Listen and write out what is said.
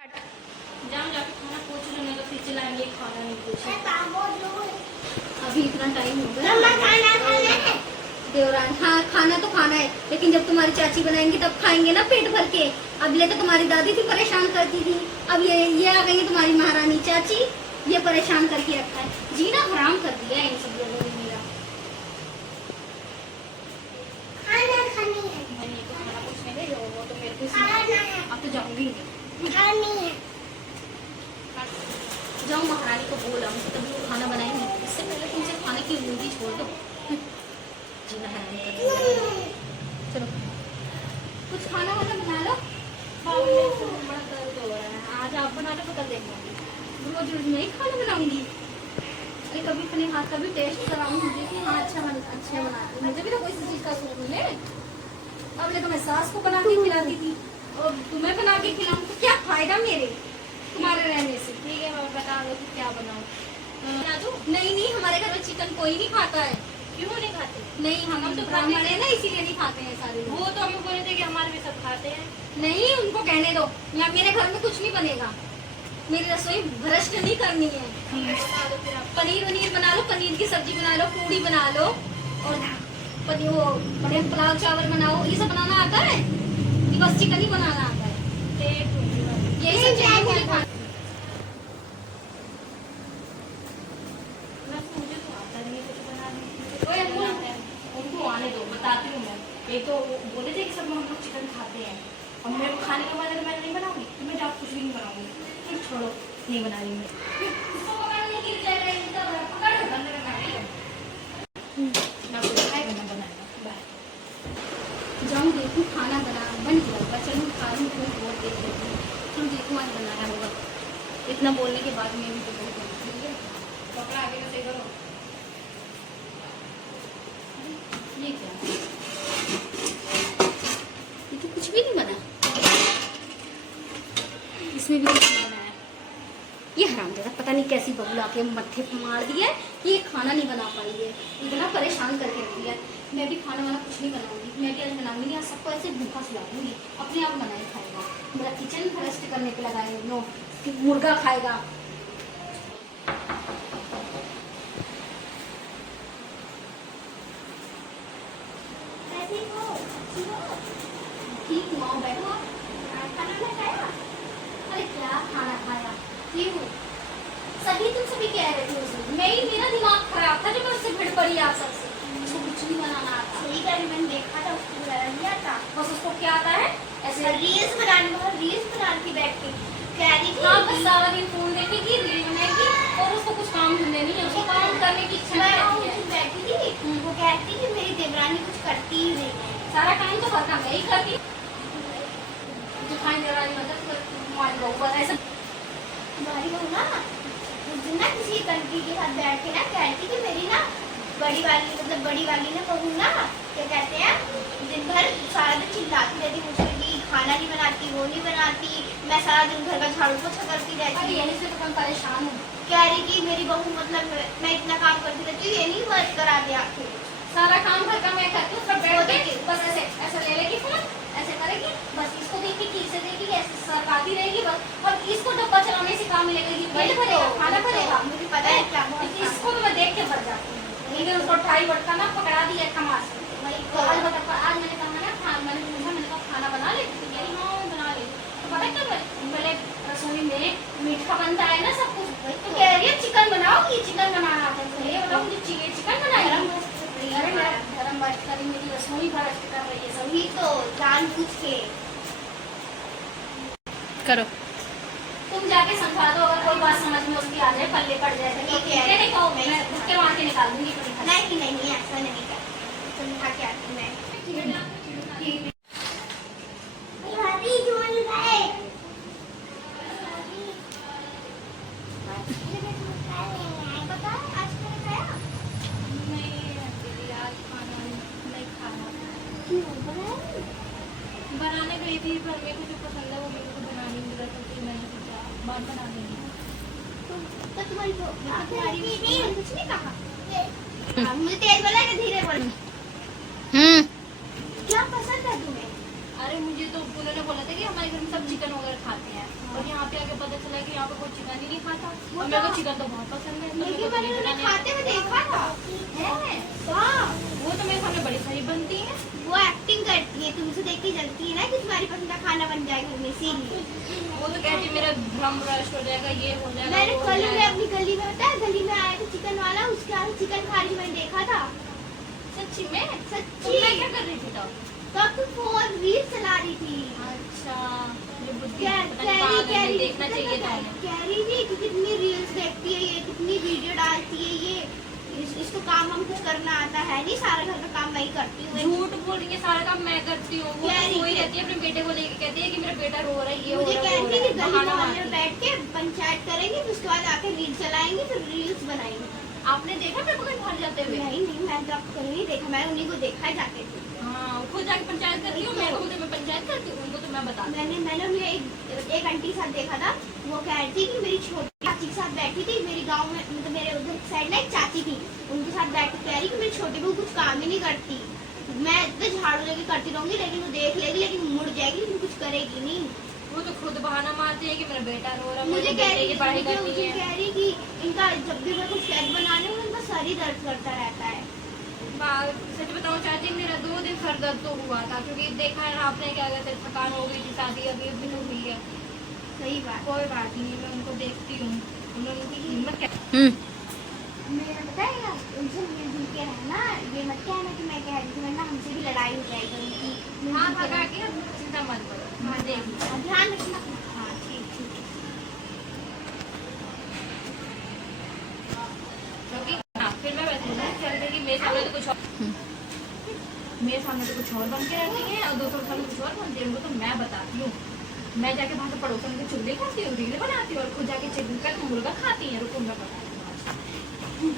जाओ जाके खाना पूछ लो, नहीं तो फिर चिल्लाएंगे खाना नहीं पूछे। अभी इतना टाइम हो गया देवरान। हाँ खाना तो खाना है, लेकिन जब तुम्हारी चाची बनाएंगी तब खाएंगे ना पेट भर के। अगले तो तुम्हारी दादी थी परेशान करती थी, अब ये आ गई तुम्हारी महारानी चाची, ये परेशान करके रखा है। जीना हराम कर दिया है इन सब लोगों ने मेरा। मैंने तो खाना पूछने गई वो तो मेरे को अब तो जाऊंगी नहीं। जाओ महारानी को बोला तभी वो खाना बनाएंगे, इससे पहले तुमसे खाने की उम्मीद छोड़ दो। जीना हराम कर दिया। चलो कुछ खाना वाना बना लो। बड़ा दर्द हो रहा है, आज आप बना लो तो कल देखेंगे। रोज रोज मैं ही खाना बनाऊंगी? अरे कभी अपने हाथ का भी टेस्ट कराऊंगी कि हाँ अच्छा बना। मुझे भी तो कोई चीज का शौक मिले। अब ले तो मैं सास को बना के खिलाती थी और तुम्हें बना के खिलाऊं तो क्या फायदा मेरे तुम्हारे रहने से। ठीक है मैं बता दो कि क्या बनाऊं। बना दो? नहीं हमारे घर में चिकन कोई नहीं खाता है। क्यों नहीं खाते? नहीं हम तो ब्राह्मण है ना, इसीलिए नहीं खाते हैं सारे। वो तो हमें बोले थे कि हमारे भी सब खाते हैं। नहीं उनको कहने दो, या मेरे घर में कुछ नहीं बनेगा। मेरी रसोई भ्रष्ट नहीं करनी है। पनीर वनीर बना लो, पनीर की सब्जी बना लो, पूड़ी बना लो और पनीर वो बड़े पुलाव चावल बनाओ। ये सब बनाना आता है? बस चिकन ही बनाना आता है। यही सब चीजें उनको आने दो, बताती हूँ मैं। एक तो बोले थे कि सब हम लोग चिकन खाते हैं, और मेरे को खाने का मन है तो मैं नहीं बनाऊंगी, तो मैं जाओ कुछ भी नहीं बनाऊंगी। फिर छोड़ो नहीं बना रही मैं। जाऊँ देखूँ खाना बन गया, चलूँ खा लूँ, बहुत देख लेती हूँ। तुम देखो आज बनाया होगा। इतना बोलने के बाद में भी तो बहुत पकड़ा आगे से करो। ये क्या? ये तो कुछ भी नहीं बना, इसमें भी कुछ नहीं बनाया। ये हरामजादा पता नहीं कैसी बबुला के मत्थे पे मार दिया है, ये खाना नहीं बना पाई है, इतना परेशान करके रख दिया। मैं भी खाना वाना कुछ नहीं बनाऊंगी, मैं भी आज बनाऊंगी, आज सबको ऐसे भूखा सुला दूंगी, अपने आप बनाए खाएगा। मेरा किचन भ्रष्ट करने पे लगाए नो कि मुर्गा खाएगा। ठीक हुआ बैठो। खाना नहीं खाया? अरे क्या खाना खाया? क्यों? तुम सभी कह रहे थे उसमें, मैं ही मेरा दिमाग खराब था जब मैं उससे भिड़ पड़ी आप सबसे। उसको कुछ नहीं बनाना आता। सही कह रही, मैंने देखा था उसको बनाना नहीं आता। बस उसको क्या आता है ऐसे रील्स बनाने की बैठ के कह रही थी। हाँ बस सारा दिन फोन देखेगी, रील बनाएगी और उसको कुछ काम धंधे नहीं है, उसको काम करने की इच्छा नहीं है। बैठी थी वो कहती कि मेरी देवरानी कुछ करती ही नहीं है, सारा काम तो हर काम मैं ही करती। खाने देवरानी मतलब तुम्हारी बहू ऐसा तुम्हारी बहू ना उस दिन ना किसी कंट्री के साथ बैठ के ना कहती कि मेरी ना बड़ी वाली ना बहू ना क्या कहते हैं दिन भर सारा दिन चिल्लाती रहती मुझे कि खाना नहीं बनाती, वो नहीं बनाती, मैं सारा दिन घर का झाड़ू पोछा करती रहती हूँ। यही से तो मैं परेशान हूँ। कह रही कि मेरी बहू मतलब मैं इतना काम करती रहती हूँ, ये नहीं वर्क करा दे आखिर। सारा काम घर का मैं करती हूँ, सब बैठ के बस ऐसे ले लेगी फोन, ऐसे करेगी, बस इसको देखेगी, इसे देखेगी, ऐसे सरकाती रहेगी बस। और इसको डब्बा चलाने से काम मिलेगा, पेट भरेगा, खाना भरेगा, मुझे पता है क्या। इसको तो मैं देख के भर जाती हूँ, लेकिन उसको ढाई बटका ना पकड़ा दिया खमास। आज मैंने कहा ना मैंने कहा खाना बना ले, तो कह रही हाँ बना ले। तो पता क्या मेरे रसोई में मीठा बनता है ना सब कुछ, तो कह रही है चिकन बनाओगी, चिकन बनाना आता है। ये बताओ मुझे चिकन बनाएगा? अरे मेरा धर्म भ्रष्ट करी, मेरी रसोई भ्रष्ट कर रही है सभी तो जान पूछ के करो। तुम जाके समझा दो, अगर कोई बात समझ में उसकी आ जाए, पल्ले पड़ जाए तो ठीक है, नहीं कहो मैं धक्के मार के निकाल दूंगी। नहीं ऐसा नहीं कर, तुम खा के आती मैं बनाने गई थी, पर मेरे को जो पसंद है वो मेरे को बनानी नहीं पड़ता, तो मैंने सोचा बात बना लेंगे। तो तुम्हारी कुछ नहीं कहा? मुझे तेज बोला कि धीरे बोला। क्या पसंद है तुम्हें? अरे मुझे तो उन्होंने बोला था कि हमारे घर में सब चिकन वगैरह खाते हैं, और यहाँ पे आके पता चला कि यहाँ पे कोई चिकन ही नहीं खाता। और मेरे को चिकन तो बहुत पसंद है, लेकिन मैंने उन्हें खाते हुए देखा था। है। हाँ, वो तो मेरे सामने बड़ी सारी बनती है। वो एक्टिंग करती है, तुमसे देख के जलती है ना कि तुम्हारी पसंद का खाना बन जाएगा घर में, इसीलिए। वो तो कहती है मेरा भ्रम रश हो जाएगा, ये हो जाएगा, मैंने वो हो कल जाएगा। अपनी गली में, होता है गली में आया था चिकन वाला, उसके आगे चिकन खा रही मैंने देखा था। सच्ची में? सच्ची। तो मैं क्या कर रही थी तब? तो अब तुम फोन रील चला रही थी। अच्छा, ये बुद्धि कह पता नहीं कहाँ गई, रही देखना चाहिए था हमें। कह रही थी कि कितनी रील्स देखती है ये, कितनी वीडियो डालती है ये, इसको काम हम कुछ करना आता है नहीं, सारा घर का काम मैं ही करती हूँ। झूठ बोल रही है, सारा काम मैं करती हूँ। वो कह तो रही सोई है। रहती है अपने बेटे को लेके, कहती है कि मेरा बेटा रो रहा है, ये हो मुझे रहा है, वो कहती हो है कि रहा है, गली बहाना मोहल्ले में मारती है। बैठ के पंचायत करेंगे, फिर उसके बाद आके रील चलाएंगे, फिर रील्स बनाएंगे। आपने देखा मेरे को कहीं बाहर जाते हुए? नहीं नहीं, मैं तो आपको कहीं नहीं देखा, मैं उन्हीं को देखा है जाके। हाँ, खुद जाके पंचायत करती हूँ, मेरे को बोलते मैं पंचायत करती हूँ, उनको तो मैं बता। मैंने उन्हें एक आंटी के साथ देखा था, वो कह रही थी कि मेरी छोटी चाची के साथ बैठी थी, मेरी गांव में मतलब मेरे उधर साइड ना एक चाची थी, उनके साथ बैठ के कह रही कि मेरी छोटी बहू कुछ काम ही नहीं करती, मैं इतने झाड़ू लेके करती रहूंगी, लेकिन वो देख लेगी, लेकिन मुड़ जाएगी, लेकिन कुछ करेगी नहीं। वो तो खुद बहाना मारती है कि मेरा बेटा रो रहा है, मुझे मेरे कह बेटे रही की पढ़ाई मुझे करनी मुझे है। कह रही कि इनका जब भी मैं कुछ फ्लैग बनाने में उनका सर ही दर्द करता रहता है। सच बताऊं चाची, मेरा 2 दिन सर दर्द तो हुआ था, क्योंकि देखा है ना आपने क्या कहते हैं, थकान हो गई थी, शादी अभी अभी तो हुई है। सही बात। कोई बात नहीं, मैं उनको देखती हूँ, उन्होंने उनकी हिम्मत क्या। मेरा बताएगा उनसे मिलजुल के रहना, ये मत कहना कि मैं कह रही थी, वरना हमसे भी लड़ाई हो जाएगी उनकी। हाँ भगा के चिंता मत करो, मैं देख लूँ। ध्यान रखना। हाँ ठीक ठीक। क्योंकि हाँ, फिर मैं वैसे बोलूँ चल रही कि मेरे सामने तो कुछ और, मेरे सामने तो कुछ और बन के रहती है, और दूसरों के सामने कुछ और बनती है, उनको तो मैं बताती हूँ। मैं जाके वहाँ से पड़ोसन के चूल्हे खाती हूँ, रील बनाती हूँ, और खुद जाके चिकन का मुर्गा खाती है। रुको मैं बताती हूँ।